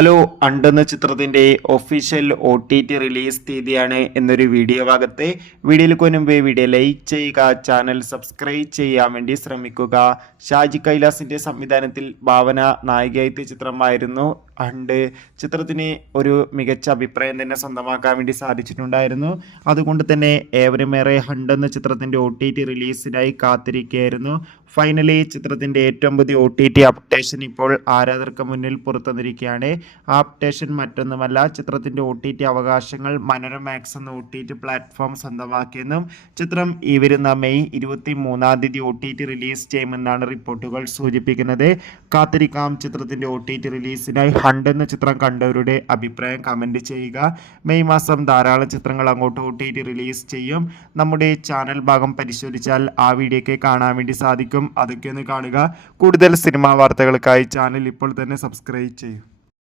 Hello അണ്ടെന്ന ചിത്രത്തിന്റെ official OTT release തീയതിയാണ് എന്നൊരു വീഡിയോ ഭാഗത്ത് വീഡിയോയിൽ മുൻപ് വീഡിയോ ലൈക്ക് ചെയ്യുക, ചാനൽ സബ്സ്ക്രൈബ് ചെയ്യാൻ വേണ്ടി ശ്രമിക്കുക. ഷാജി കൈലാസിന്റെ സംവിധാനത്തിൽ ഭാവന നായികയായ ചിത്രമായിരുന്നു അണ്ട്. ചിത്രത്തിന് ഒരു മികച്ച അഭിപ്രായം തന്നെ സ്വന്തമാക്കാൻ വേണ്ടി സാധിച്ചിട്ടുണ്ടായിരുന്നു. അതുകൊണ്ട് തന്നെ ഏവരുമേറെ ഹണ്ട് എന്ന ചിത്രത്തിന്റെ OTT റിലീസിനായി കാത്തിരിക്കുകയായിരുന്നു. ഫൈനലി ചിത്രത്തിന്റെ ഏറ്റവും പുതിയ OTT അപ്ഡേഷൻ ഇപ്പോൾ ആരാധകർക്ക് മുന്നിൽ പുറത്തുവന്നിരിക്കുകയാണ്. ആ അപ്ഡേഷൻ മറ്റൊന്നുമല്ല, ചിത്രത്തിന്റെ OTT അവകാശങ്ങൾ മനോരമാക്സ് എന്ന OTT പ്ലാറ്റ്ഫോം സ്വന്തമാക്കിയെന്നും ചിത്രം ഈ വരുന്ന മെയ് 23 OTT റിലീസ് ചെയ്യുമെന്നാണ് റിപ്പോർട്ടുകൾ സൂചിപ്പിക്കുന്നത്. കാത്തിരിക്കാം ചിത്രത്തിന്റെ OTT റിലീസിനായി. ഹണ്ട് എന്ന ചിത്രം കണ്ടവരുടെ അഭിപ്രായം കമന്റ് ചെയ്യുക. മെയ് മാസം ധാരാളം ചിത്രങ്ങൾ അങ്ങോട്ട് OTT റിലീസ് ചെയ്യും. നമ്മുടെ ചാനൽ ഭാഗം പരിശോധിച്ചാൽ ആ വീഡിയോയ്ക്ക് കാണാൻ വേണ്ടി സാധിക്കും. അതൊക്കെ ഒന്ന് കാണുക. കൂടുതൽ സിനിമാ വാർത്തകൾക്കായി ചാനൽ ഇപ്പോൾ തന്നെ സബ്സ്ക്രൈബ് ചെയ്യും.